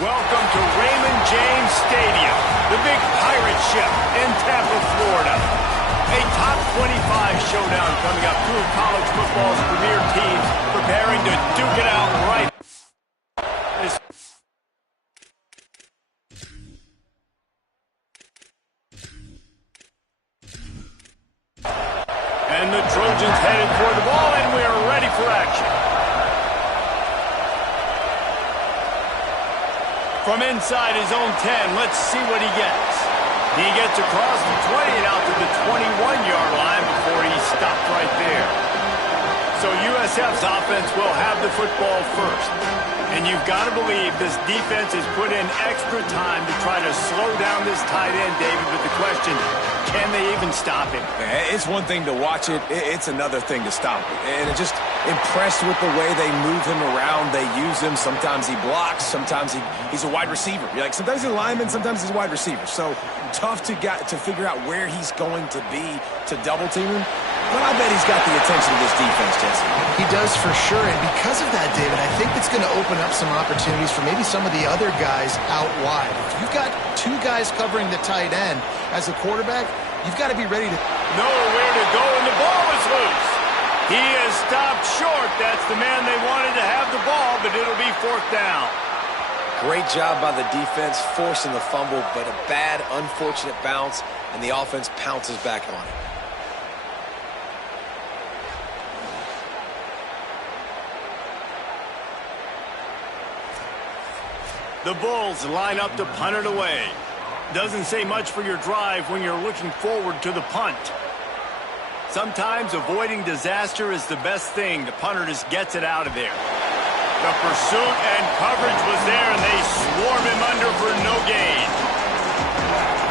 Welcome to Raymond James Stadium, the big pirate ship in Tampa, Florida. A top 25 showdown coming up. Two of college football's premier teams preparing to duke it out right. And the Trojans headed toward the ball, and we're ready for action. From inside his own 10, let's see what he gets. He gets across the 20 and out to the 21-yard line before he stopped right there. So USF's offense will have the football first. And you've got to believe this defense has put in extra time to try to slow down this tight end, David. But the question, can they even stop him? It's one thing to watch it. It's another thing to stop it. And I'm just impressed with the way they move him around. They use him. Sometimes he blocks. Sometimes he's a wide receiver. Sometimes he's a lineman. Sometimes he's a wide receiver. So tough to figure out where he's going to be to double team him. But I bet he's got the attention of this defense, Jesse. He does for sure. And because of that, David, I think it's going to open up some opportunities for maybe some of the other guys out wide. If you've got two guys covering the tight end as a quarterback, you've got to be ready to... Nowhere to go, and the ball is loose. He is stopped short. That's the man they wanted to have the ball, but it'll be fourth down. Great job by the defense forcing the fumble, but a bad, unfortunate bounce, and the offense pounces back on it. The Bulls line up to punt it away. Doesn't say much for your drive when you're looking forward to the punt. Sometimes avoiding disaster is the best thing. The punter just gets it out of there. The pursuit and coverage was there, and they swarm him under for no gain.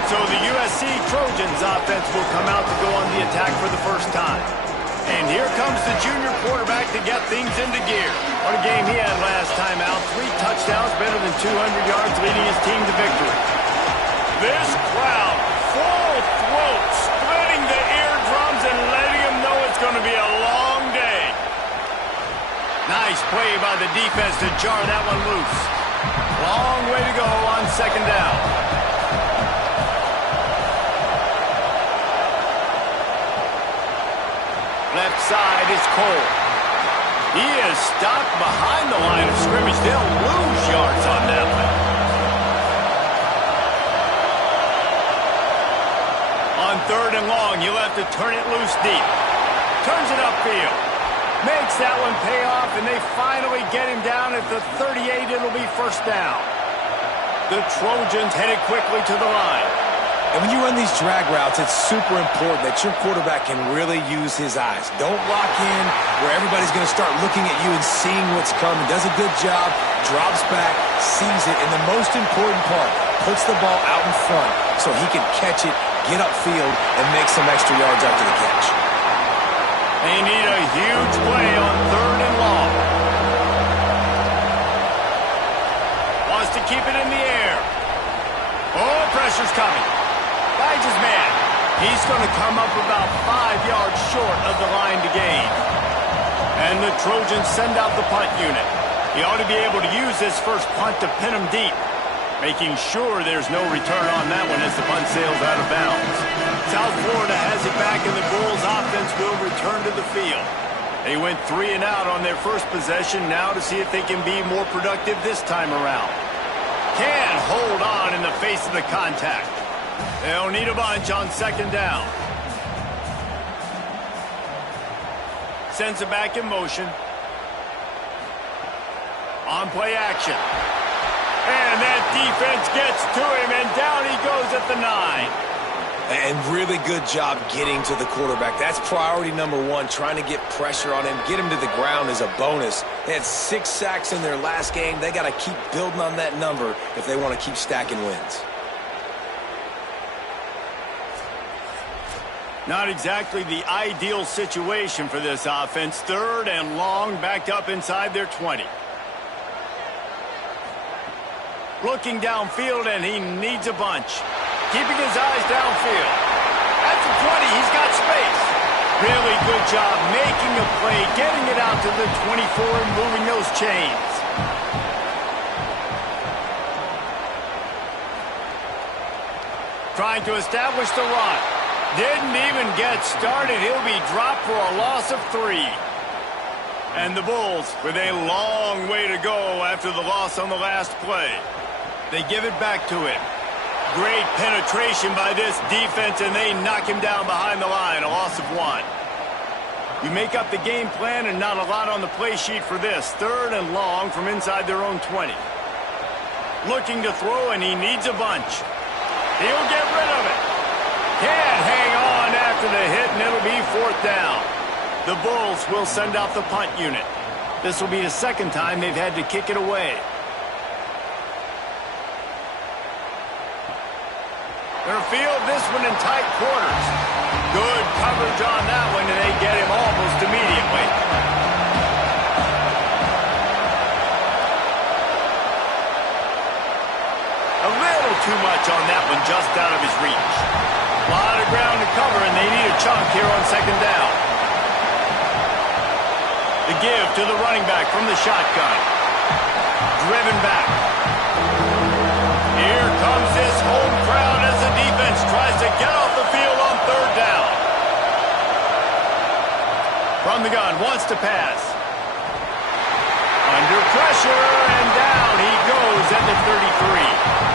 So the USC Trojans offense will come out to go on the attack for the first time. And here comes the junior quarterback to get things into gear. What a game he had last time out. 3 touchdowns, better than 200 yards, leading his team to victory. This crowd, full throat, splitting the eardrums and letting them know it's going to be a long day. Nice play by the defense to jar that one loose. Long way to go on second down. Left side is Cole. He is stopped behind the line of scrimmage. They'll lose yards on that one. On third and long, you'll have to turn it loose deep. Turns it upfield. Makes that one pay off, and they finally get him down at the 38. It'll be first down. The Trojans headed quickly to the line. And when you run these drag routes, it's super important that your quarterback can really use his eyes. Don't lock in where everybody's going to start looking at you and seeing what's coming. Does a good job, drops back, sees it, and the most important part, puts the ball out in front so he can catch it, get upfield, and make some extra yards after the catch. They need a huge play on third and long. Wants to keep it in the air. Oh, pressure's coming. Finds his man. He's going to come up about 5 yards short of the line to gain. And the Trojans send out the punt unit. He ought to be able to use this first punt to pin him deep, making sure there's no return on that one as the punt sails out of bounds. South Florida has it back, and the Bulls offense will return to the field. They went 3 and out on their first possession, now to see if they can be more productive this time around. Can hold on in the face of the contact. They'll need a bunch on second down. Sends it back in motion. On play action. And that defense gets to him, and down he goes at the 9. And really good job getting to the quarterback. That's priority number 1, trying to get pressure on him. Get him to the ground is a bonus. They had 6 sacks in their last game. They got to keep building on that number if they want to keep stacking wins. Not exactly the ideal situation for this offense. Third and long, backed up inside their 20. Looking downfield, and he needs a bunch. Keeping his eyes downfield. At the 20, he's got space. Really good job making a play, getting it out to the 24 and moving those chains. trying to establish the run. Didn't even get started. He'll be dropped for a loss of 3. And the Bulls with a long way to go after the loss on the last play. They give it back to him. Great penetration by this defense, and they knock him down behind the line, a loss of 1. You make up the game plan, and not a lot on the play sheet for this. 3rd and long from inside their own 20. Looking to throw, and he needs a bunch. He'll get rid of it. Can't hang on after the hit, and it'll be 4th down. The Bulls will send out the punt unit. This will be the 2nd time they've had to kick it away. They'll field this one in tight quarters. Good coverage on that one, and they get him almost immediately. A little too much on that one, just out of his reach. A lot of ground to cover, and they need a chunk here on 2nd down. The give to the running back from the shotgun. Driven back. Here comes this home crowd as the defense tries to get off the field on 3rd down. From the gun, wants to pass. Under pressure, and down he goes at the 33.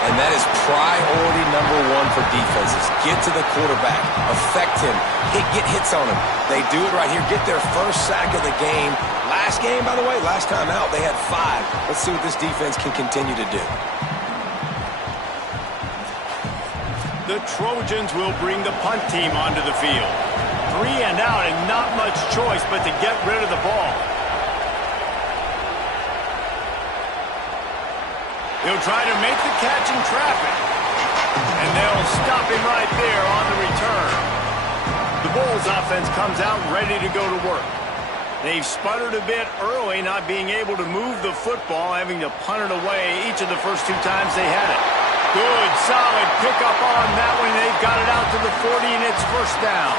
And that is priority number 1 for defenses. Get to the quarterback. Affect him. Get hits on him. They do it right here. Get their first sack of the game. Last game, by the way, last time out, they had 5. Let's see what this defense can continue to do. The Trojans will bring the punt team onto the field. 3 and out, and not much choice but to get rid of the ball. He'll try to make the catch in traffic. And they'll stop him right there on the return. The Bulls offense comes out ready to go to work. They've sputtered a bit early, not being able to move the football, having to punt it away each of the first 2 times they had it. Good, solid pickup on that one. They've got it out to the 40, and it's 1st down.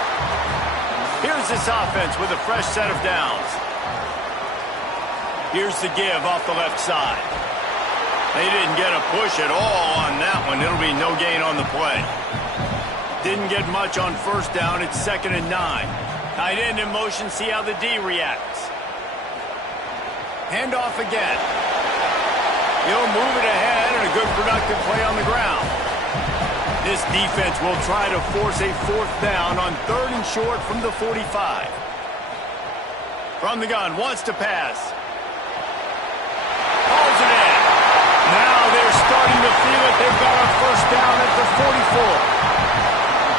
Here's this offense with a fresh set of downs. Here's the give off the left side. They didn't get a push at all on that one. It'll be no gain on the play. Didn't get much on 1st down. It's 2nd and 9. Tight end in motion. See how the D reacts. Handoff again. He'll move it ahead, and a good productive play on the ground. This defense will try to force a 4th down on 3rd and short from the 45. From the gun, wants to pass. Pulls it in. Now they're starting to feel it. They've got a 1st down at the 44.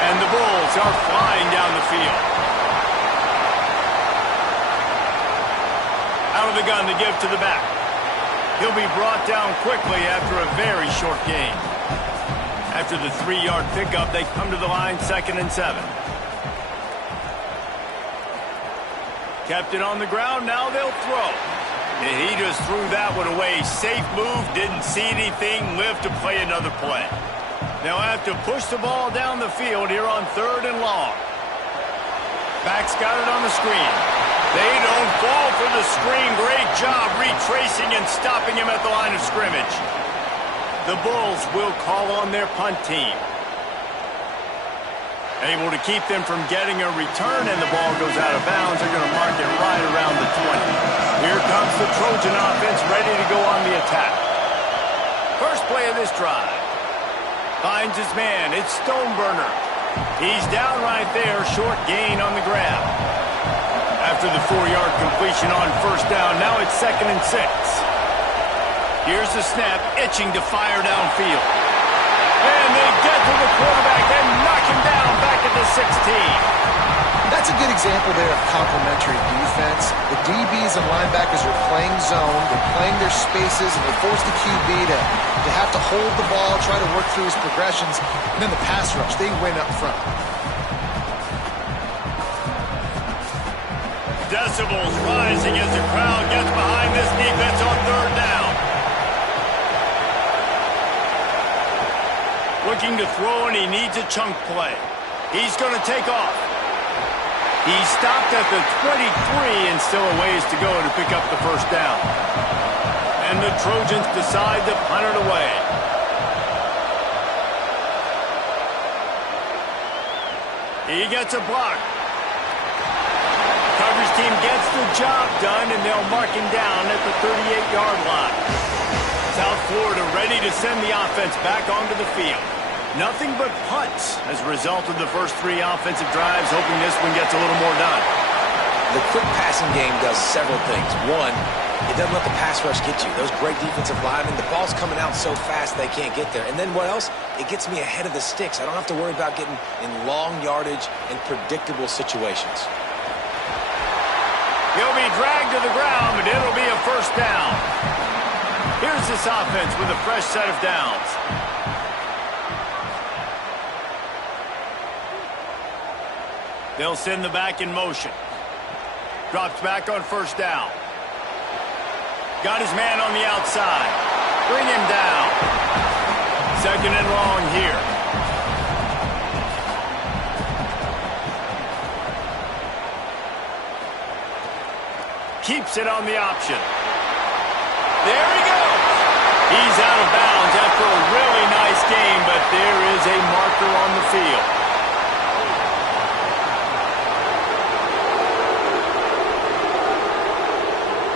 And the Bulls are flying down the field. Out of the gun to give to the back. He'll be brought down quickly after a very short gain. After the 3-yard pickup, they come to the line 2nd and 7. Kept it on the ground, now they'll throw. And he just threw that one away. Safe move, didn't see anything, lived to play another play. They'll have to push the ball down the field here on 3rd and long. Back's got it on the screen. They don't fall for the screen. Great job retracing and stopping him at the line of scrimmage. The Bulls will call on their punt team. Able to keep them from getting a return, and the ball goes out of bounds. They're going to mark it right around the 20. Here comes the Trojan offense ready to go on the attack. First play of this drive. Finds his man. It's Stoneburner. He's down right there. Short gain on the grab. After the 4-yard completion on 1st down, now it's 2nd and 6. Here's the snap, itching to fire downfield. And they get to the quarterback and knock him down back at the 16. That's a good example there of complementary defense. The DBs and linebackers are playing zone, they're playing their spaces, and they force the QB to have to hold the ball, try to work through his progressions, and then the pass rush, they win up front. Decibels rising as the crowd gets behind this defense on 3rd down. Looking to throw, and he needs a chunk play. He's going to take off. He stopped at the 23 and still a ways to go to pick up the 1st down. And the Trojans decide to punt it away. He gets a block. Coverage team gets the job done, and they'll mark him down at the 38-yard line. South Florida ready to send the offense back onto the field. Nothing but punts as a result of the first 3 offensive drives, hoping this one gets a little more done. The quick passing game does several things. One, it doesn't let the pass rush get you. Those great defensive linemen, the ball's coming out so fast they can't get there. And then what else? It gets me ahead of the sticks. I don't have to worry about getting in long yardage and predictable situations. He'll be dragged to the ground, but it'll be a first down. Here's this offense with a fresh set of downs. They'll send the back in motion. Drops back on first down. Got his man on the outside. Bring him down. 2nd and long here. Keeps it on the option. There he goes. He's out of bounds after a really nice game, but there is a marker on the field.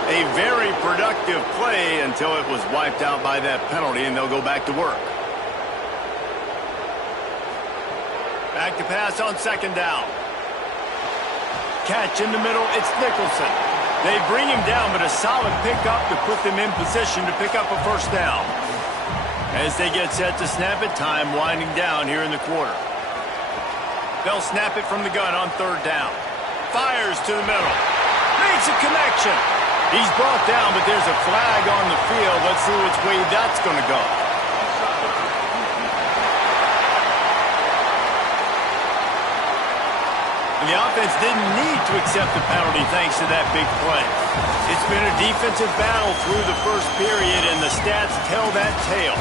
A very productive play until it was wiped out by that penalty, and they'll go back to work. Back to pass on 2nd down. Catch in the middle, it's Nicholson. They bring him down, but a solid pickup to put them in position to pick up a first down. As they get set to snap it, time winding down here in the quarter. They'll snap it from the gun on 3rd down. Fires to the middle. Makes a connection. He's brought down, but there's a flag on the field. Let's see which way that's going to go. And the offense didn't need to accept the penalty thanks to that big play. It's been a defensive battle through the first period, and the stats tell that tale.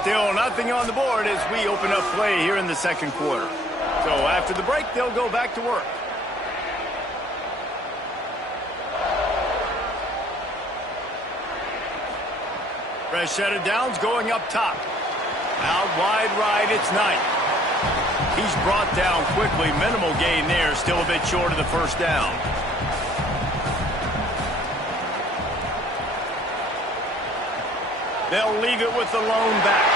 Still nothing on the board as we open up play here in the 2nd quarter. So after the break, they'll go back to work. Fresh set of downs going up top. Out wide right, it's Knight. He's brought down quickly. Minimal gain there. Still a bit short of the first down. They'll leave it with the lone back.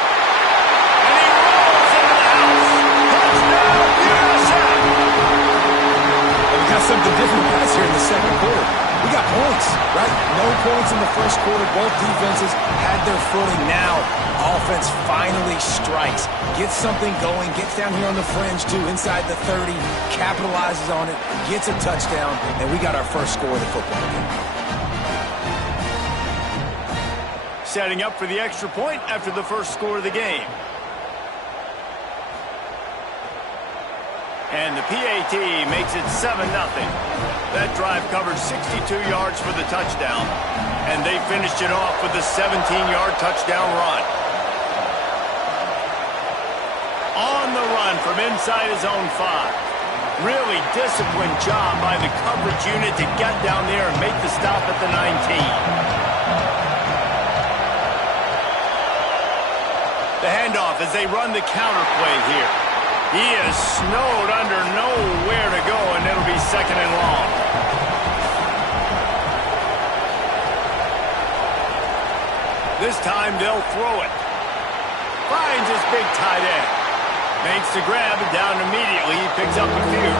And he rolls into the house. Touchdown, USF! We got something different, guys, here in the 2nd quarter. We got points, right? No points in the 1st quarter. Both defenses had their footing. Now, offense finally strikes. Gets something going. Gets down here on the fringe, too, inside the 30. Capitalizes on it. Gets a touchdown. And we got our first score of the football game. Setting up for the extra point after the first score of the game. And the PAT makes it 7-0. That drive covered 62 yards for the touchdown, and they finished it off with a 17-yard touchdown run. On the run from inside his own 5. Really disciplined job by the coverage unit to get down there and make the stop at the 19. The handoff as they run the counter play here. He is snowed under, nowhere to go, and it'll be 2nd and long. This time they'll throw it. Finds his big tight end. Makes the grab and down immediately. He picks up a few.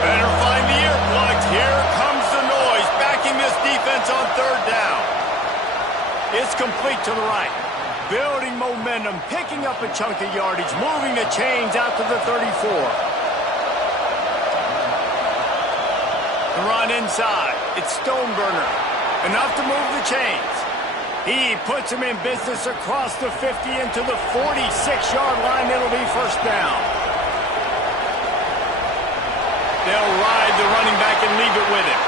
Better find the earplugs. Here comes the noise, backing this defense on 3rd down. It's complete to the right. Building momentum, picking up a chunk of yardage, moving the chains out to the 34. The run inside. It's Stoneburner. Enough to move the chains. He puts him in business across the 50 into the 46-yard line. It'll be first down. They'll ride the running back and leave it with him.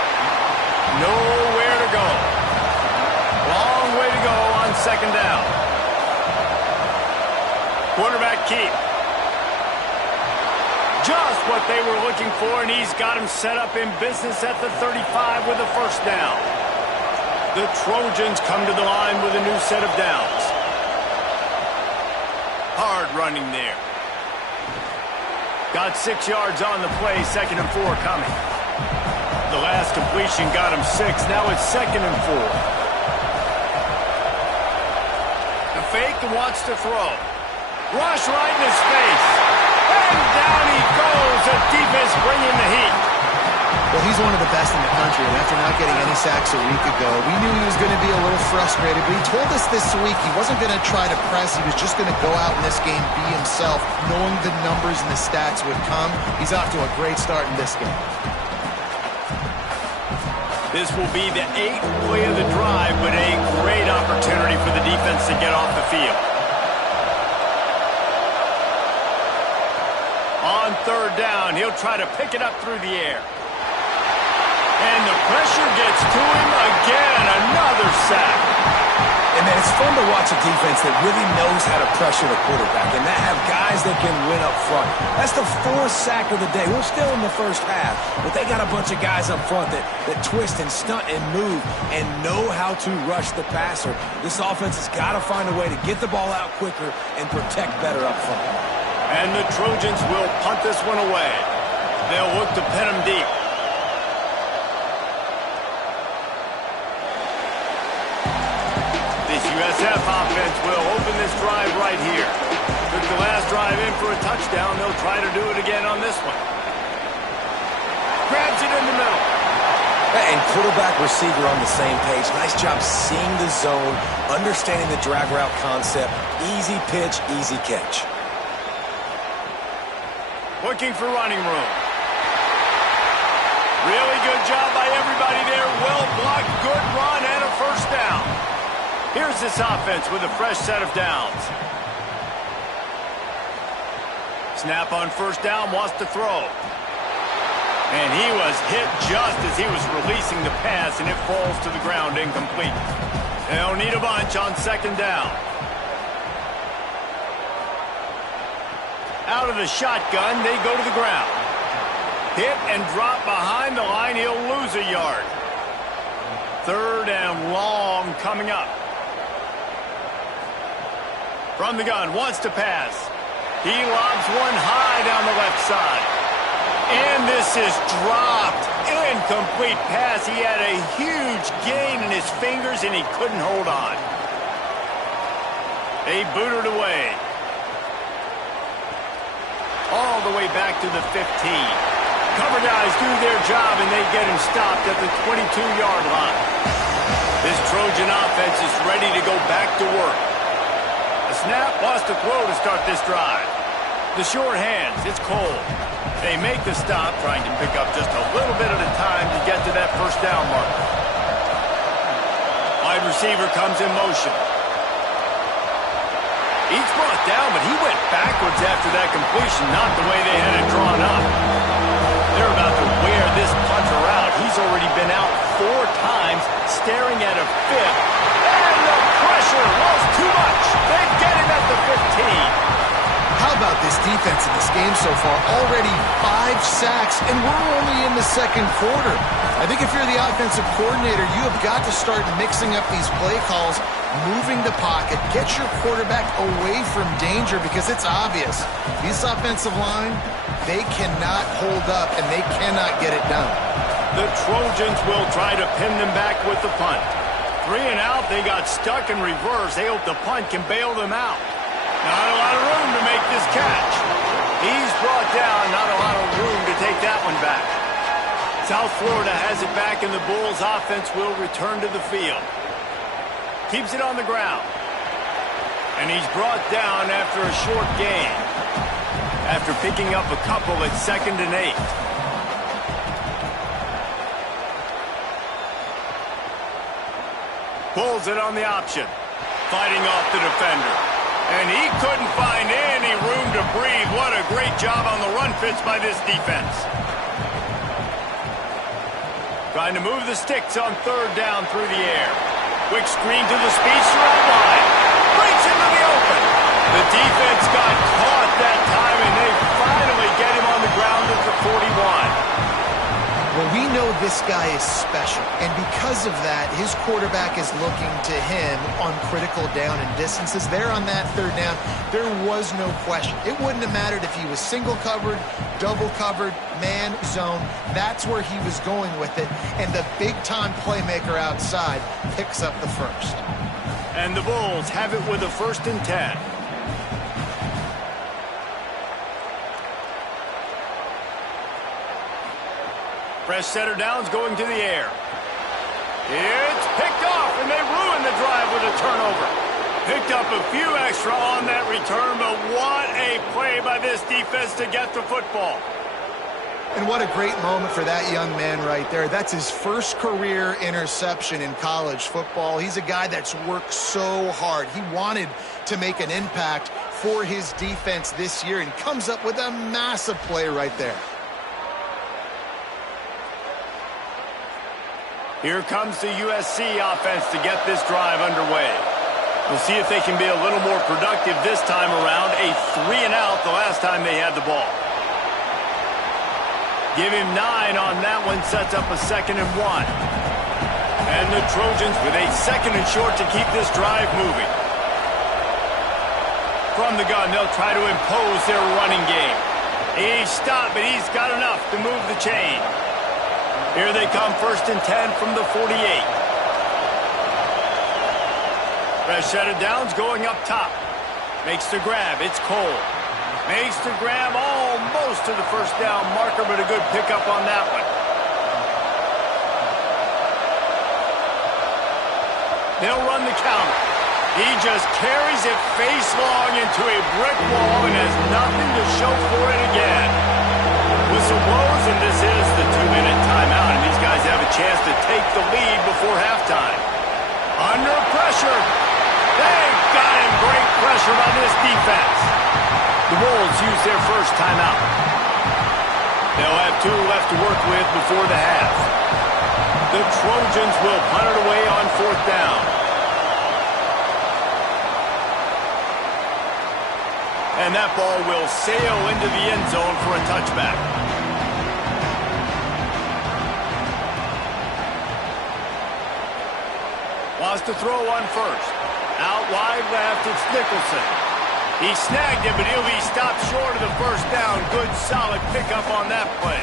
Nowhere to go. Long way to go on 2nd down. Quarterback keep. just what they were looking for, and he's got him set up in business at the 35 with a first down. The Trojans come to the line with a new set of downs. Hard running there. Got 6 yards on the play, 2nd and 4 coming. The last completion got him 6. Now it's 2nd and 4. The fake wants to throw. Rush right in his face. And down he goes. The defense bringing the heat. Well, he's one of the best in the country, and after not getting any sacks a week ago, we knew he was going to be a little frustrated, but he told us this week he wasn't going to try to press. He was just going to go out in this game, be himself, knowing the numbers and the stats would come. He's off to a great start in this game. This will be the 8th play of the drive, but a great opportunity for the defense to get off the field. On 3rd down, he'll try to pick it up through the air. And the pressure gets to him again. Another sack. And man, it's fun to watch a defense that really knows how to pressure the quarterback and that have guys that can win up front. That's the 4th sack of the day. We're still in the first half, but they got a bunch of guys up front that twist and stunt and move and know how to rush the passer. This offense has got to find a way to get the ball out quicker and protect better up front. And the Trojans will punt this one away. They'll look to pin him deep. This USF offense will open this drive right here. Took the last drive in for a touchdown. They'll try to do it again on this one. Grabs it in the middle. And quarterback receiver on the same page. Nice job seeing the zone, understanding the drag route concept. Easy pitch, easy catch. Looking for running room. Really good job by everybody there. Well blocked, good run, and a first down. Here's this offense with a fresh set of downs. Snap on first down, wants to throw. And he was hit just as he was releasing the pass, and it falls to the ground incomplete. They'll need a bunch on 2nd down. Out of the shotgun, they go to the ground. Hit and drop behind the line, he'll lose a yard. 3rd and long coming up. From the gun, wants to pass. He lobs one high down the left side. And this is dropped. Incomplete pass. He had a huge gain in his fingers, and he couldn't hold on. They booted away. All the way back to the 15. Cover guys do their job, and they get him stopped at the 22-yard line. This Trojan offense is ready to go back to work. A snap, wants to throw to start this drive. The short hands, it's cold. They make the stop, trying to pick up just a little bit at a time to get to that first down marker. Wide receiver comes in motion. He's brought down, but he went backwards after that completion, not the way they had it drawn up. They're about to wear this punter out. He's already been out 4 times, staring at a 5th. And the pressure was too much. They get him at the 15. How about this defense in this game so far? Already 5 sacks, and we're only in the 2nd quarter. I think if you're the offensive coordinator, you have got to start mixing up these play calls, moving the pocket, get your quarterback away from danger, because it's obvious. This offensive line, they cannot hold up, and they cannot get it done. The Trojans will try to pin them back with the punt. 3 and out, they got stuck in reverse. They hope the punt can bail them out. Not a lot of room to make this catch. He's brought down, not a lot of room to take that one back. South Florida has it back, and the Bulls offense will return to the field. Keeps it on the ground. And he's brought down after a short gain. After picking up a couple at 2nd and 8. Pulls it on the option. Fighting off the defender. And he couldn't find any room to breathe. What a great job on the run fits by this defense. Trying to move the sticks on 3rd down through the air. Quick screen to the speedster outline. Breaks into the open. The defense got caught that time, and they finally get him on the ground. this guy is special. And because of that, his quarterback is looking to him on critical down and distances. There on that third down, there was no question. It wouldn't have mattered if he was single covered, double covered, man, zone. That's where he was going with it. And the big-time playmaker outside picks up the first. And the Bulls have it with a 1st and 10. Fresh setter down's going to the air. It's picked off, and they ruin the drive with a turnover. Picked up a few extra on that return, but what a play by this defense to get the football. And what a great moment for that young man right there. That's his first career interception in college football. He's a guy that's worked so hard. He wanted to make an impact for his defense this year and comes up with a massive play right there. Here comes the USC offense to get this drive underway. We'll see if they can be a little more productive this time around. A 3-and-out the last time they had the ball. Give him 9 on that one, sets up a 2nd and 1. And the Trojans with a 2nd and short to keep this drive moving. From the gun, they'll try to impose their running game. He's stopped, but he's got enough to move the chain. Here they come, 1st and 10 from the 48. Fresh set of downs going up top. Makes the grab. It's Cole. Makes the grab almost to the 1st down marker, but a good pickup on that one. They'll run the counter. He just carries it face long into a brick wall and has nothing to show for it again. Whistle blows, and this is the 2-minute timeout, and these guys have a chance to take the lead before halftime. Under pressure. They've got him. Great pressure by this defense. The Bulls use their first timeout. They'll have 2 left to work with before the half. The Trojans will punt it away on 4th down. And that ball will sail into the end zone for a touchback. Wants to throw on first. Out wide left, it's Nicholson. He snagged it, but he'll be stopped short of the 1st down. Good, solid pickup on that play.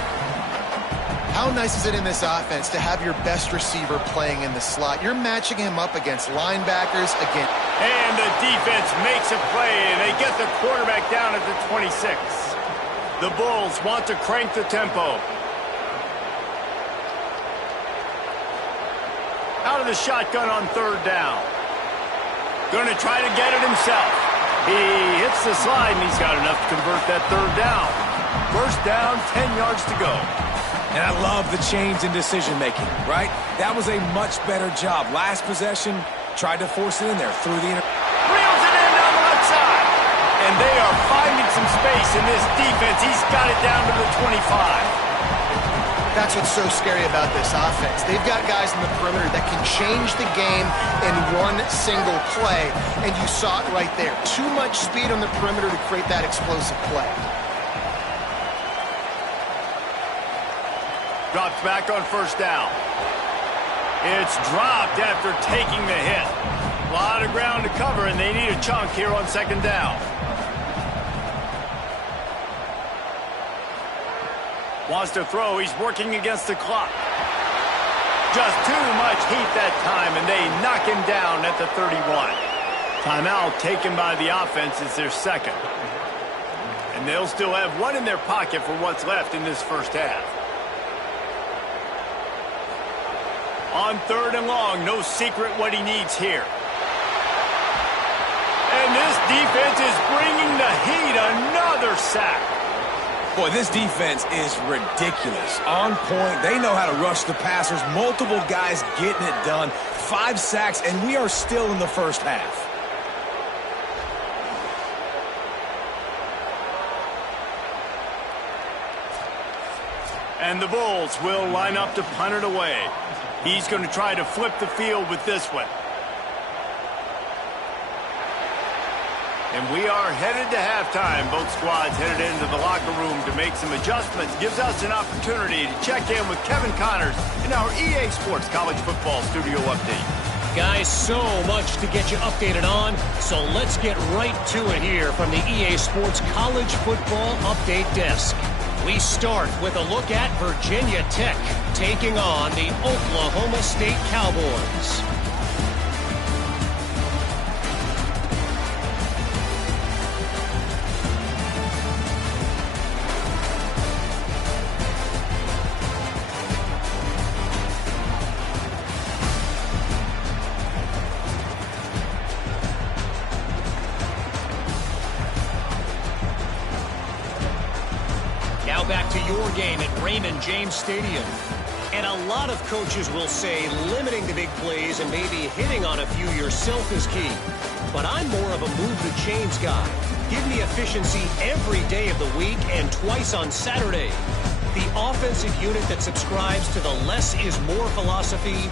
How nice is it in this offense to have your best receiver playing in the slot? You're matching him up against linebackers, again. And the defense makes a play, and they get the quarterback down at the 26. The Bulls want to crank the tempo. Out of the shotgun on 3rd down. Going to try to get it himself. He hits the slide, and he's got enough to convert that 3rd down. 1st down, 10 yards to go. And I love the change in decision-making, right? That was a much better job. Last possession, tried to force it in there through the... Reels it in down the left side. And they are finding some space in this defense. He's got it down to the 25. That's what's so scary about this offense. They've got guys in the perimeter that can change the game in one single play, and you saw it right there. Too much speed on the perimeter to create that explosive play. Drops back on 1st down. It's dropped after taking the hit. A lot of ground to cover, and they need a chunk here on 2nd down. Wants to throw. He's working against the clock. Just too much heat that time, and they knock him down at the 31. Timeout taken by the offense. It's their 2nd. And they'll still have 1 in their pocket for what's left in this 1st half. On 3rd and long, no secret what he needs here. And this defense is bringing the heat. Another sack. Boy, this defense is ridiculous. On point. They know how to rush the passers. Multiple guys getting it done. 5 sacks, and we are still in the 1st half. And the Bulls will line up to punt it away. He's going to try to flip the field with this one. And we are headed to halftime. Both squads headed into the locker room to make some adjustments. Gives us an opportunity to check in with Kevin Connors in our EA Sports College Football Studio Update. Guys, so much to get you updated on, so let's get right to it here from the EA Sports College Football Update Desk. We start with a look at Virginia Tech taking on the Oklahoma State Cowboys. Now back to your game at Raymond James Stadium. And a lot of coaches will say limiting the big plays and maybe hitting on a few yourself is key. But I'm more of a move the chains guy. Give me efficiency every day of the week and twice on Saturday. The offensive unit that subscribes to the less is more philosophy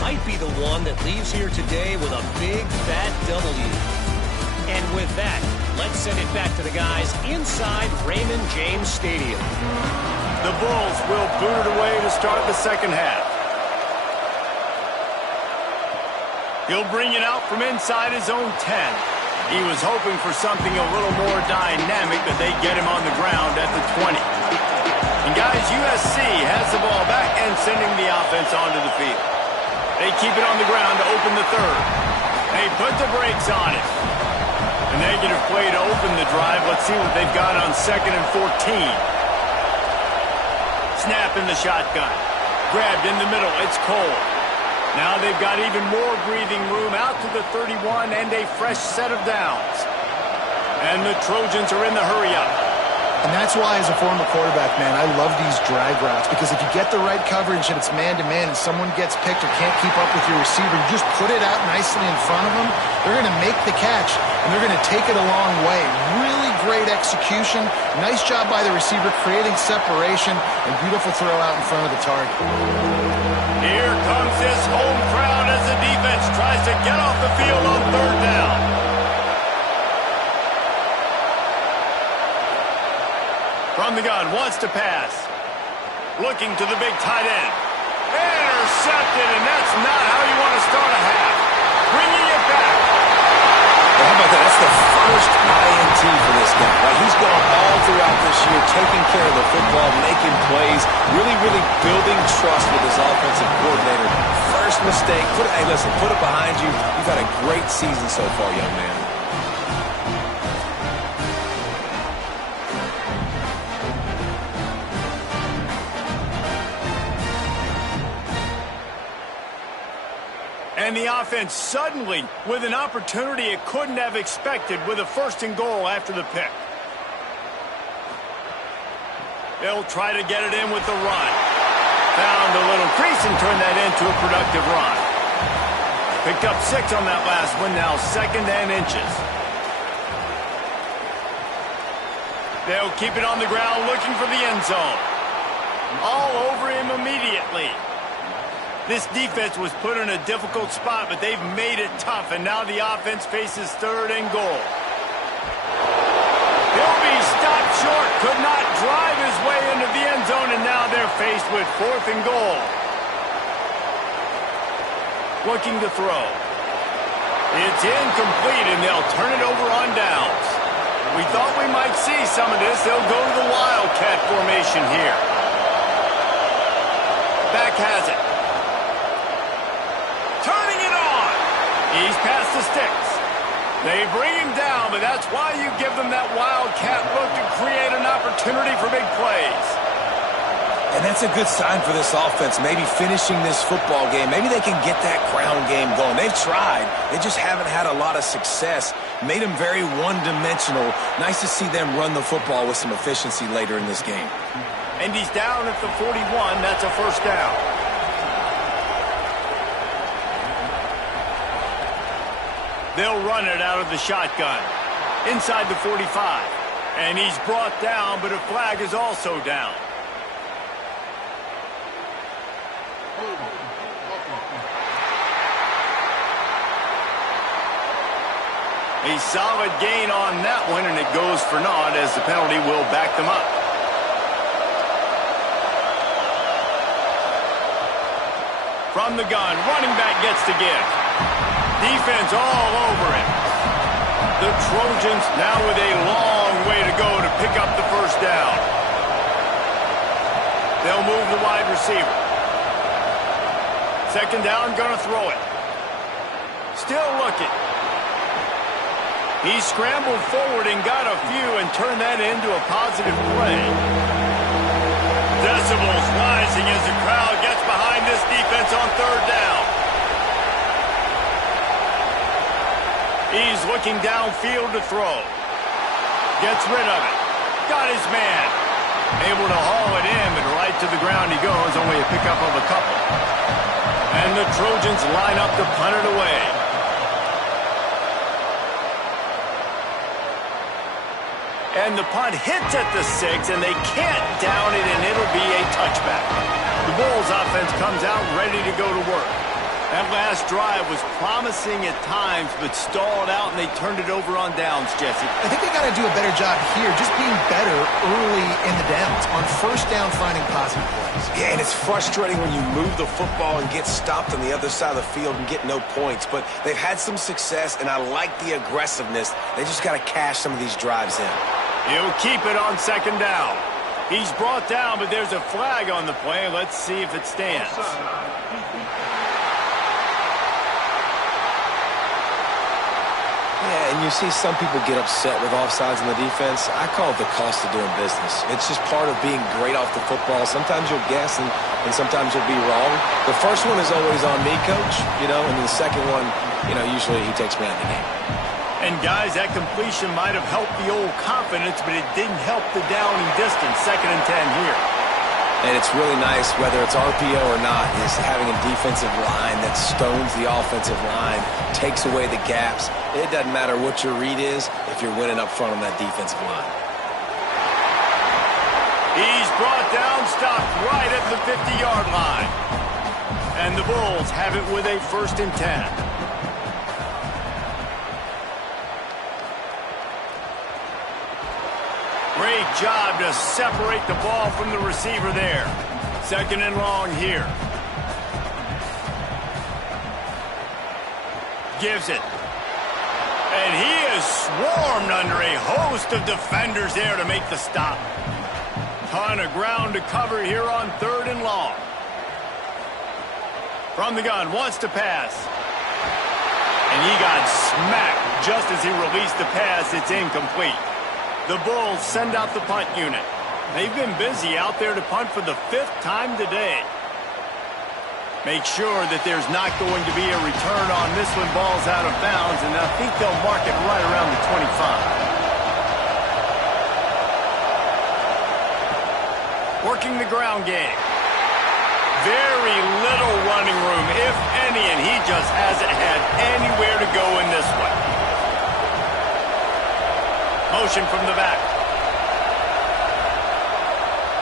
might be the one that leaves here today with a big fat W. And with that, let's send it back to the guys inside Raymond James Stadium. The Bulls will boot it away to start the second half. He'll bring it out from inside his own 10. He was hoping for something a little more dynamic, but they get him on the ground at the 20. And guys, USC has the ball back and sending the offense onto the field. They keep it on the ground to open the third. They put the brakes on it. A negative play to open the drive. Let's see what they've got on 2nd and 14. Snap in the shotgun. Grabbed in the middle. It's Cole. Now they've got even more breathing room out to the 31 and a fresh set of downs. And the Trojans are in the hurry-up. And that's why, as a former quarterback, man, I love these drag routes, because if you get the right coverage and it's man-to-man and someone gets picked or can't keep up with your receiver, you just put it out nicely in front of them, they're going to make the catch, and they're going to take it a long way. Really great execution. Nice job by the receiver creating separation, and beautiful throw out in front of the target. Here comes this home crowd as the defense tries to get off the field on third down. From the gun, wants to pass. Looking to the big tight end. Intercepted, and that's not how you want to start a half. Bringing it back. Well, how about that? That's the first INT for this guy, right? He's gone all throughout this year, taking care of the football, making plays, really building trust with his offensive coordinator. First mistake. Hey, listen, put it behind you. You've had a great season so far, young man. And the offense suddenly with an opportunity it couldn't have expected with a 1st and goal after the pick. They'll try to get it in with the run. Found a little crease and turned that into a productive run. Picked up 6 on that last one, now 2nd and inches. They'll keep it on the ground looking for the end zone. All over him immediately. This defense was put in a difficult spot, but they've made it tough, and now the offense faces 3rd and goal. He'll be stopped short, could not drive his way into the end zone, and now they're faced with 4th and goal. Looking to throw. It's incomplete, and they'll turn it over on downs. We thought we might see some of this. They'll go to the Wildcat formation here. Back has it. He's past the sticks. They bring him down, but that's why you give them that wildcat look to create an opportunity for big plays. And that's a good sign for this offense, maybe finishing this football game. Maybe they can get that ground game going. They've tried. They just haven't had a lot of success. Made them very one-dimensional. Nice to see them run the football with some efficiency later in this game. And he's down at the 41. That's a 1st down. They'll run it out of the shotgun. Inside the 45. And he's brought down, but a flag is also down. A solid gain on that one, and it goes for naught as the penalty will back them up. From the gun, running back gets to give. Defense all over it. The Trojans now with a long way to go to pick up the first down. They'll move the wide receiver. Second down, gonna throw it. Still looking. He scrambled forward and got a few and turned that into a positive play. Decibels rising as the crowd gets behind this defense on third down. He's looking downfield to throw. Gets rid of it. Got his man. Able to haul it in, but right to the ground he goes. Only a pickup of a couple. And the Trojans line up to punt it away. And the punt hits at the 6, and they can't down it, and it'll be a touchback. The Bulls offense comes out ready to go to work. That last drive was promising at times, but stalled out, and they turned it over on downs, Jesse. I think they got to do a better job here, just being better early in the downs, on first down finding positive plays. Yeah, and it's frustrating when you move the football and get stopped on the other side of the field and get no points. But they've had some success, and I like the aggressiveness. They just got to cash some of these drives in. He'll keep it on second down. He's brought down, but there's a flag on the play. Let's see if it stands. Yeah, and you see some people get upset with offsides in the defense. I call it the cost of doing business. It's just part of being great off the football. Sometimes you'll guess, and sometimes you'll be wrong. The first one is always on me, Coach, and then the second one, usually he takes me out of the game. And, guys, that completion might have helped the old confidence, but it didn't help the down and distance. 2nd and 10 here. And it's really nice, whether it's RPO or not, is having a defensive line that stones the offensive line, takes away the gaps. It doesn't matter what your read is if you're winning up front on that defensive line. He's brought down, stopped right at the 50-yard line. And the Bulls have it with a 1st and 10. Great job to separate the ball from the receiver there. 2nd and long here. Gives it. And he is swarmed under a host of defenders there to make the stop. Ton of ground to cover here on 3rd and long. From the gun, wants to pass. And he got smacked just as he released the pass. It's incomplete. The Bulls send out the punt unit. They've been busy out there to punt for the 5th time today. Make sure that there's not going to be a return on this one. Ball's out of bounds, and I think they'll mark it right around the 25. Working the ground game. Very little running room, if any, and he just hasn't had anywhere to go in this one. Motion from the back.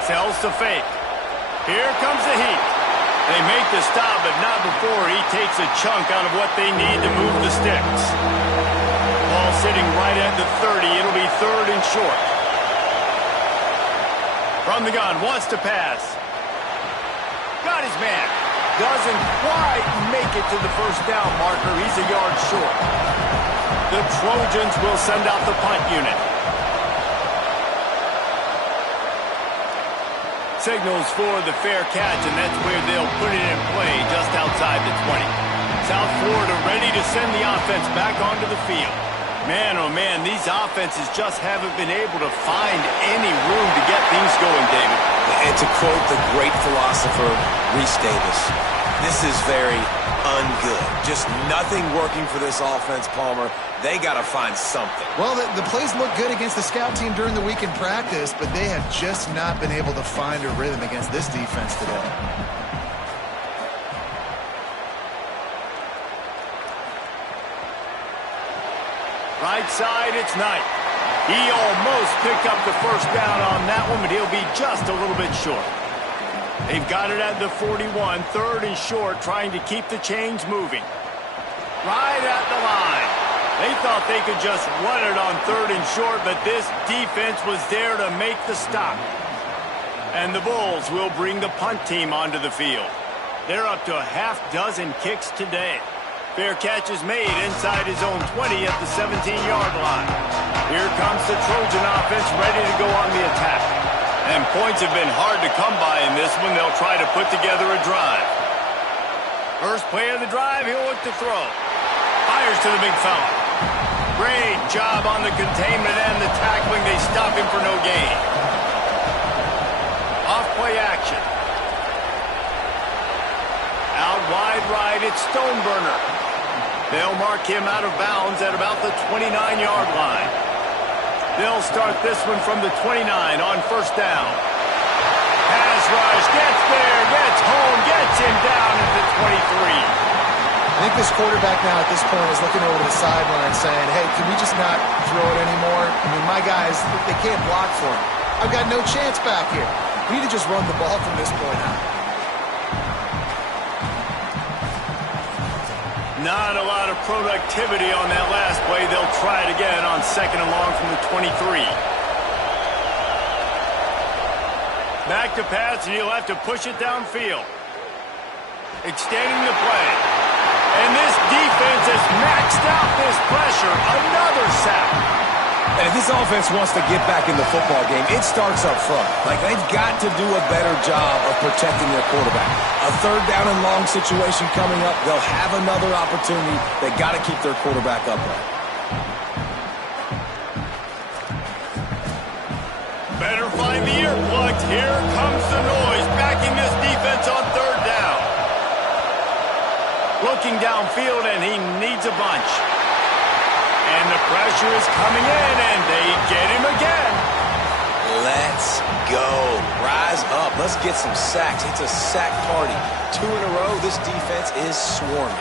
Sells to fake. Here comes the heat. They make the stop, but not before he takes a chunk out of what they need to move the sticks. Ball sitting right at the 30. It'll be 3rd and short. From the gun, wants to pass. Got his man. Doesn't quite make it to the first down marker. He's a yard short. The Trojans will send out the punt unit. Signals for the fair catch, and that's where they'll put it in play just outside the 20. South Florida ready to send the offense back onto the field. Man, oh man, these offenses just haven't been able to find any room to get things going, David. And to quote the great philosopher, Reese Davis, this is very ungood. Just nothing working for this offense, Palmer. They got to find something. Well, the plays look good against the scout team during the week in practice, but they have just not been able to find a rhythm against this defense today. Right side, it's Knight. He almost picked up the first down on that one, but he'll be just a little bit short. They've got it at the 41, 3rd and short, trying to keep the chains moving. Right at the line. They thought they could just run it on 3rd and short, but this defense was there to make the stop. And the Bulls will bring the punt team onto the field. They're up to a half-dozen kicks today. Fair catch is made inside his own 20 at the 17-yard line. Here comes the Trojan offense ready to go on the attack. And points have been hard to come by in this one. They'll try to put together a drive. First play of the drive, he'll look to throw. Fires to the big fella. Great job on the containment and the tackling. They stop him for no gain. Off-play action. Out wide right, it's Stoneburner. They'll mark him out of bounds at about the 29-yard line. They'll start this one from the 29 on 1st down. Pass rush, gets there, gets home, gets him down at the 23. I think this quarterback now at this point is looking over the sideline saying, hey, can we just not throw it anymore? I mean, my guys, they can't block for him. I've got no chance back here. We need to just run the ball from this point on. Not a lot of productivity on that last play. They'll try it again on 2nd and long from the 23. Back to pass, and he'll have to push it downfield. Extending the play. And this defense has maxed out this pressure. Another sack. And if this offense wants to get back in the football game, it starts up front. Like, they've got to do a better job of protecting their quarterback. A 3rd down and long situation coming up, they'll have another opportunity. They got to keep their quarterback upright. Better find the earplugs. Here comes the noise, backing this defense on 3rd down. Looking downfield, and he needs a bunch. And the pressure is coming in, and they get him again. Let's go. Rise up. Let's get some sacks. It's a sack party. 2 in a row. This defense is swarming.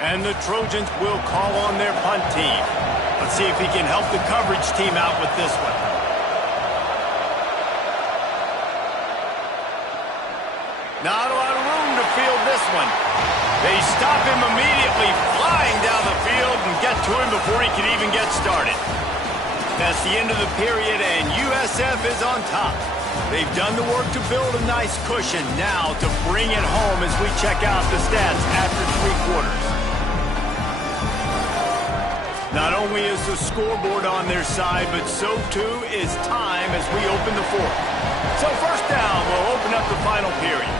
And the Trojans will call on their punt team. Let's see if he can help the coverage team out with this one. Not a lot of room to field this one. They stop him immediately, flying down the field, and get to him before he can even get started. That's the end of the period, and USF is on top. They've done the work to build a nice cushion. Now to bring it home as we check out the stats after 3 quarters. Not only is the scoreboard on their side, but so too is time as we open the 4th. So 1st down will open up the final period.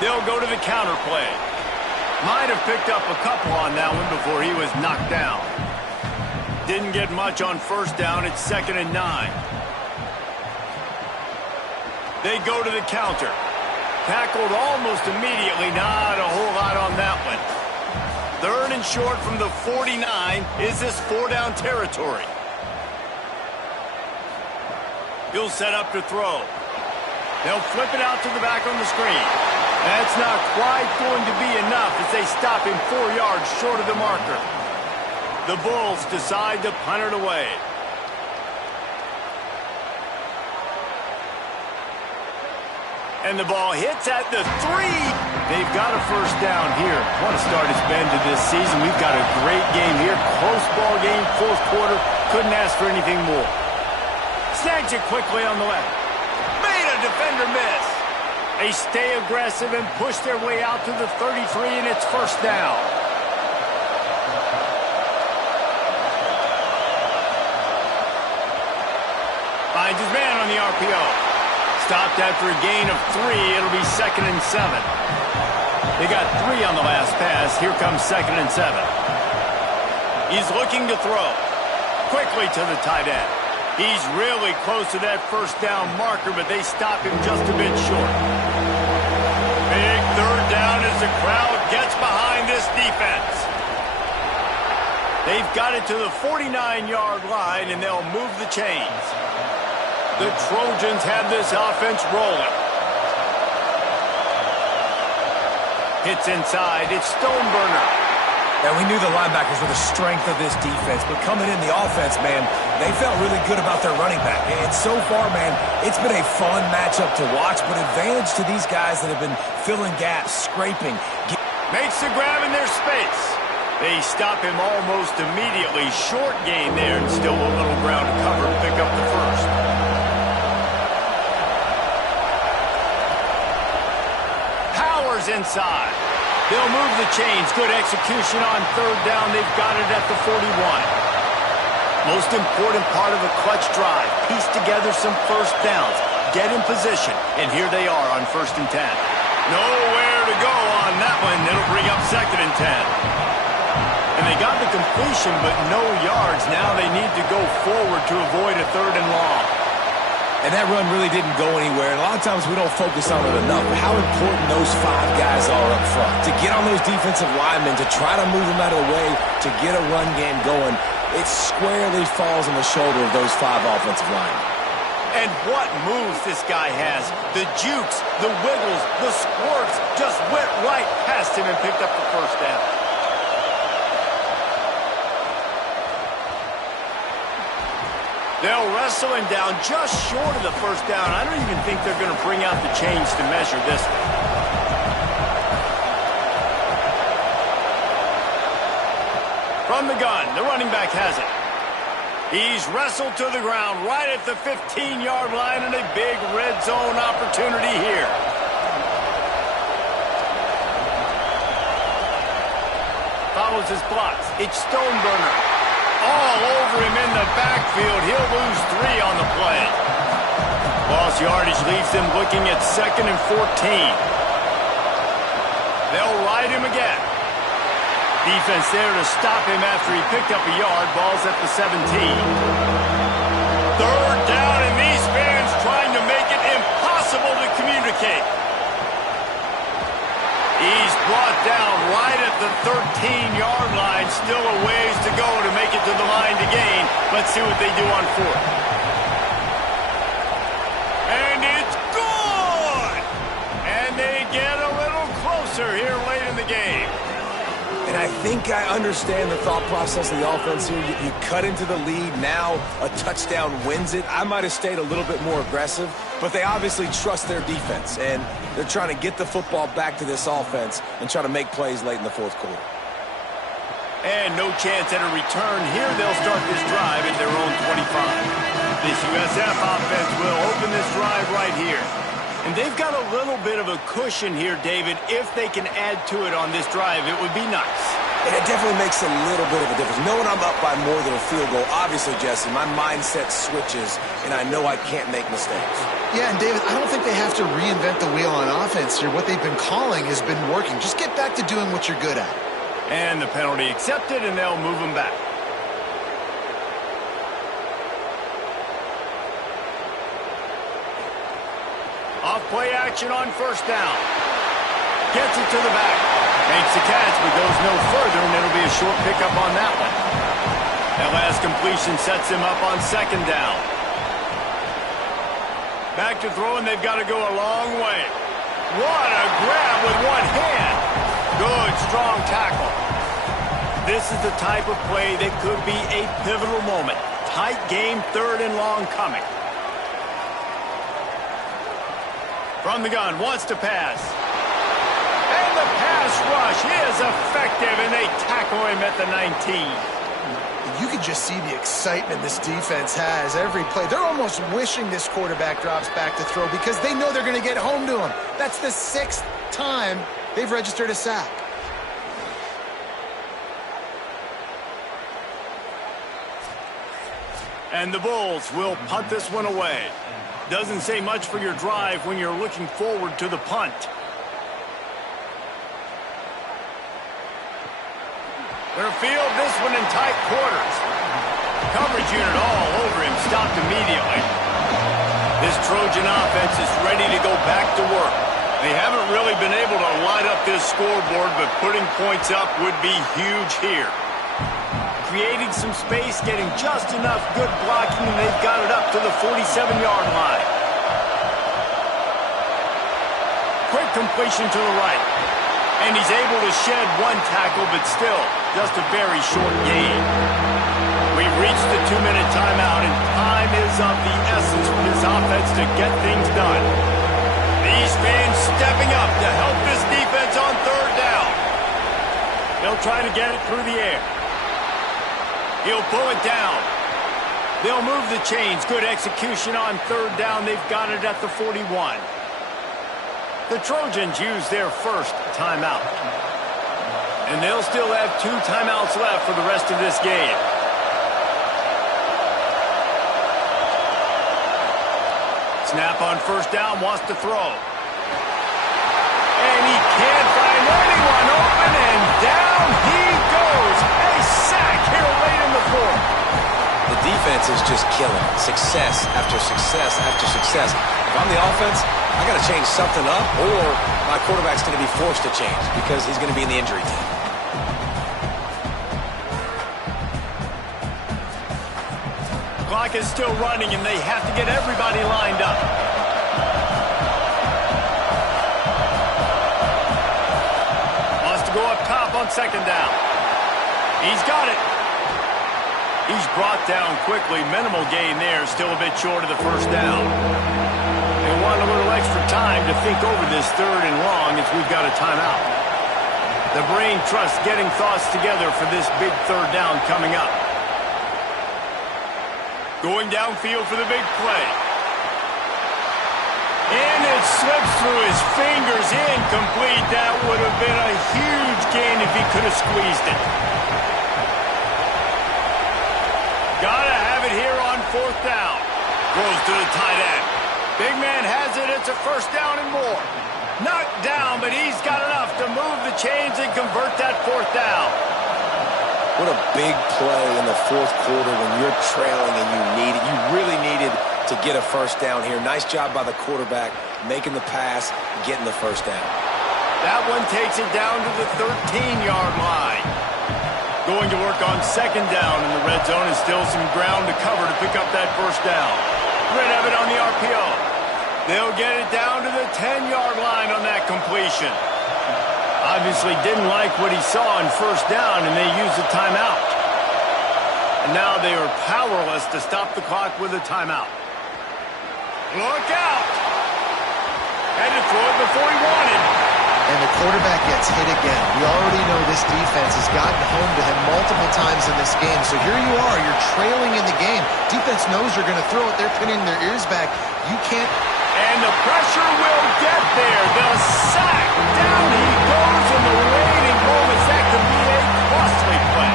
They'll go to the counter play. Might have picked up a couple on that one before he was knocked down. Didn't get much on 1st down. It's 2nd and 9. They go to the counter. Tackled almost immediately. Not a whole lot on that one. 3rd and short from the 49. Is this 4-down territory? He'll set up to throw. They'll flip it out to the back on the screen. That's not quite going to be enough as they stop him 4 yards short of the marker. The Bulls decide to punt it away. And the ball hits at the 3. They've got a 1st down here. What a start it's been to this season. We've got a great game here. Close ball game, 4th quarter. Couldn't ask for anything more. Snags it quickly on the left. Made a defender miss. They stay aggressive and push their way out to the 33, and it's 1st down. Finds his man on the RPO. Stopped after a gain of 3. It'll be 2nd and 7. They got 3 on the last pass. Here comes 2nd and 7. He's looking to throw. Quickly to the tight end. He's really close to that 1st down marker, but they stop him just a bit short. Big 3rd down as the crowd gets behind this defense. They've got it to the 49-yard line, and they'll move the chains. The Trojans have this offense rolling. Hits inside. It's Stoneburner. And we knew the linebackers were the strength of this defense, but coming in the offense, man, they felt really good about their running back. And so far, man, it's been a fun matchup to watch, but advantage to these guys that have been filling gaps, scraping. Makes the grab in their space. They stop him almost immediately. Short gain there and still a little ground to cover. Pick up the first. Powers inside. They'll move the chains. Good execution on third down. They've got it at the 41. Most important part of a clutch drive. Piece together some first downs. Get in position. And here they are on 1st and 10. Nowhere to go on that one. It'll bring up 2nd and 10. And they got the completion, but no yards. Now they need to go forward to avoid a 3rd and long. And that run really didn't go anywhere. And a lot of times we don't focus on it enough. But how important those 5 guys are up front. To get on those defensive linemen, to try to move them out of the way, to get a run game going, it squarely falls on the shoulder of those 5 offensive linemen. And what moves this guy has. The jukes, the wiggles, the squirts just went right past him and picked up the first down. They'll wrestle him down just short of the first down. I don't even think they're going to bring out the chains to measure this one. From the gun, the running back has it. He's wrestled to the ground right at the 15-yard line and a big red zone opportunity here. Follows his blocks. It's Stoneburner. All over him in the backfield. He'll lose 3 on the play. Lost yardage leaves them looking at 2nd and 14. They'll ride him again. Defense there to stop him after he picked up a yard. Ball's at the 17. 3rd down, and these fans trying to make it impossible to communicate. He's brought down right at the 13-yard line. Still a ways to go to make it to the line to gain. Let's see what they do on 4th. And it's good! And they get a little closer here late in the game. And I think I understand the thought process of the offense here. You cut into the lead. Now a touchdown wins it. I might have stayed a little bit more aggressive, but they obviously trust their defense, and they're trying to get the football back to this offense and try to make plays late in the 4th quarter. And no chance at a return. Here they'll start this drive at their own 25. This USF offense will open this drive right here. And they've got a little bit of a cushion here, David. If they can add to it on this drive, it would be nice. And it definitely makes a little bit of a difference. Knowing I'm up by more than a field goal, obviously, Jesse, my mindset switches, and I know I can't make mistakes. Yeah, and David, I don't think they have to reinvent the wheel on offense here. What they've been calling has been working. Just get back to doing what you're good at. And the penalty accepted, and they'll move him back. Off play action on 1st down. Gets it to the back. Makes the catch, but goes no further, and it'll be a short pickup on that one. That last completion sets him up on 2nd down. Back to throw, and they've got to go a long way. What a grab with one hand. Good, strong tackle. This is the type of play that could be a pivotal moment. Tight game, 3rd and long coming. From the gun, wants to pass. And the pass rush is effective, and they tackle him at the 19. You can just see the excitement this defense has every play. They're almost wishing this quarterback drops back to throw because they know they're going to get home to him. That's the 6th time they've registered a sack. And the Bulls will punt this one away. Doesn't say much for your drive when you're looking forward to the punt. They'll field this one in tight quarters. Coverage unit all over him, stopped immediately. This Trojan offense is ready to go back to work. They haven't really been able to light up this scoreboard, but putting points up would be huge here. Creating some space, getting just enough good blocking, and they've got it up to the 47-yard line. Quick completion to the right. And he's able to shed one tackle, but still, just a very short game. We've reached the 2-minute timeout, and time is of the essence for this offense to get things done. These fans stepping up to help this defense on third down. They'll try to get it through the air. He'll pull it down. They'll move the chains. Good execution on third down. They've got it at the 41. The Trojans use their first timeout. And they'll still have 2 timeouts left for the rest of this game. Snap on first down, wants to throw. And he can't find anyone open, and down he goes. A sack here late in the fourth. The defense is just killing it. Success after success after success. If I'm the offense, I got to change something up, or my quarterback's going to be forced to change because he's going to be in the injury team. Clock is still running, and they have to get everybody lined up. Wants to go up top on second down. He's got it. He's brought down quickly. Minimal gain there. Still a bit short of the first down. They want a little extra time to think over this third and long as we've got a timeout. The brain trust getting thoughts together for this big third down coming up. Going downfield for the big play. And it slips through his fingers, incomplete. That would have been a huge gain if he could have squeezed it. Gotta have it here on fourth down. Goes to the tight end. Big man has it. It's a first down and more. Knocked down, but he's got enough to move the chains and convert that fourth down. What a big play in the fourth quarter when you're trailing and you really needed to get a first down here. Nice job by the quarterback, making the pass, getting the first down. That one takes it down to the 13-yard line. Going to work on second down in the red zone, and still some ground to cover to pick up that first down. Red have it on the RPO. They'll get it down to the 10-yard line on that completion. Obviously didn't like what he saw on first down, and they used a timeout. And now they are powerless to stop the clock with a timeout. Look out! Had to throw it before he wanted. And the quarterback gets hit again. We already know this defense has gotten home to him multiple times in this game. So here you are, you're trailing in the game. Defense knows you're going to throw it. They're pinning their ears back. You can't. And the pressure will get there. The sack. Down he goes in the waiting moments. That could be a costly play.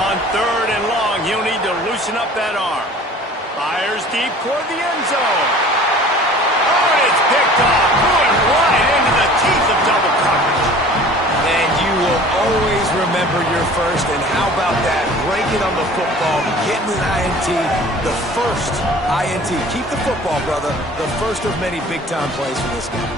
On third and long, he'll need to loosen up that arm. Fires deep toward the end zone. Oh, it's picked off. Going right into the teeth of double coverage. And you will always remember your first, and how about that? Breaking on the football, getting an INT, the first INT. Keep the football, brother. The first of many big-time plays for this guy.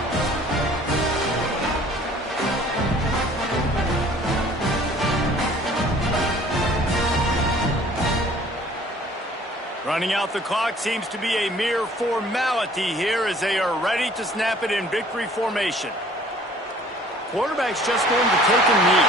Running out the clock seems to be a mere formality here as they are ready to snap it in victory formation. Quarterback's just going to take a knee.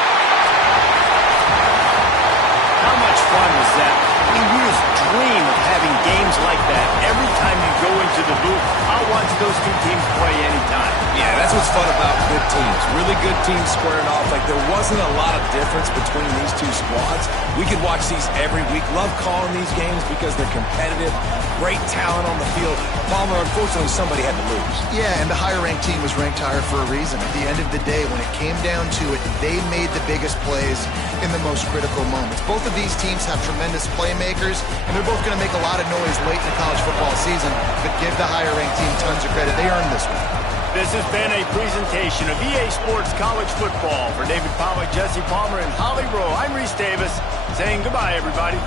How much fun was that? I mean, we just dream of having games like that. Every time you go into the booth, I'll watch those two teams play anytime. Yeah, that's what's fun about good teams. Really good teams squaring off. Like, there wasn't a lot of difference between these two squads. We could watch these every week. Love calling these games because they're competitive. Great talent on the field. Palmer, unfortunately, somebody had to lose. Yeah, and the higher-ranked team was ranked higher for a reason. At the end of the day, when it came down to it, they made the biggest plays in the most critical moments. Both of these teams have tremendous playmakers, and they're both going to make a lot of noise late in the college football season, but give the higher-ranked team tons of credit. They earned this one. This has been a presentation of EA Sports College Football. For David Pollack, Jesse Palmer, and Holly Rowe, I'm Reese Davis, saying goodbye, everybody.